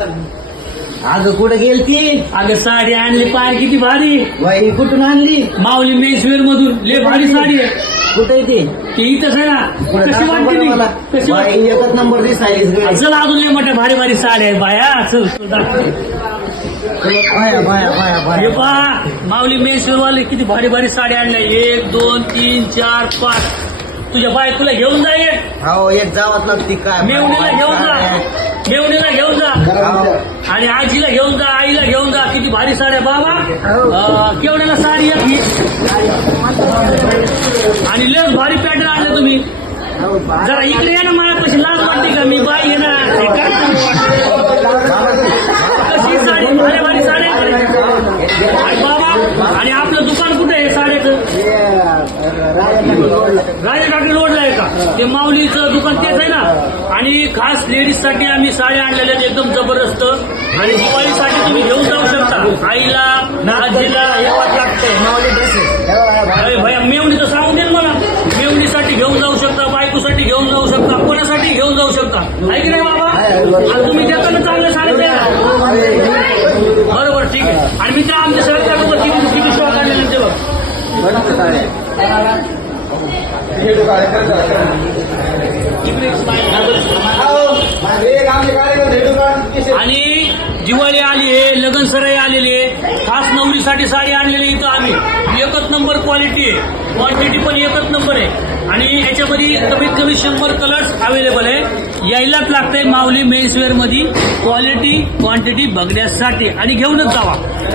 अगं कुठं गेलती? अगं साडी आणली पाय किती भारी. बाई कुठून आणली? माऊली मेसवेर मधून लय भारी साडी आहे. कुठे आहे ती? ती इथंच आहे ना. कुठं कशी वाटते ती? मला? कशी वाटते? बाई एकच नंबर दिसायलीस गं. चल अजून लय मोठ्या भारी भारी साड्या आहे बाया. चल चल दाखव. बाया बाया बाया हे बाया. पहा माऊली मेसवेर वाले किती भारी भारी साड्या आणल्या. 1 2 3 4 5. तुझ्या बायकोला घेऊन जा ये. हो एक जावत लागती काय? मेवणीला घेऊन जा. मेवणीला घेऊन जा. हो. आणि आजीला घेऊन जा. आईला घेऊन जा. किती भारी साड्या बाबा. केवढ्याला साडी आहे ही? आणि लय भारी पॅटर्न आणले तुम्ही. जरा इकडे या ना माझ्यापाशी. लाज वाटते का? मी बाई आहे ना. हे काय कशी साडी भारी भारी साड्या आणि बाबा. आणि आपलं दुकान कुठे आहे साड्याचं? राजाकाठी रोडला आहे का? ते माऊलीचं दुकान तेच आहे ना. आणि खास लेडीज साठी आम्ही साड्या आणलेल्या आहेत एकदम जबरदस्त. आणि दिवाळीसाठी तुम्ही घेऊन जाऊ शकता. आईला आजीला हे वाट लागतंय. माऊली ड्रेस आहे भैया. मेवणी तर सांगून देईल मला. मेवणीसाठी घेऊन जाऊ शकता. बायकोसाठी घेऊन जाऊ शकता. कोणासाठी घेऊन जाऊ शकता. आहे की नाही बाबा? आणि तुम्ही देताना चांगल्या साड्या द्या. बरोबर ठीक आहे. आणि मित्र आमच्या सहकार्य किती स्टॉक आणलेले ते बघ. आणि दिवाळी आली आहे. लगन सराई आलेली आहे. खास नवरीसाठी साडी आणलेली इथं आम्ही. एकच नंबर क्वालिटी आहे. क्वांटिटी पण एकच नंबर आहे. आणि याच्यामध्ये कमीत कमी 100 कलर्स अवेलेबल आहे. यायलाच लागतंय माऊली मेन्सवेअर मध्ये क्वालिटी क्वांटिटी बघण्यासाठी. आणि घेऊनच जावा.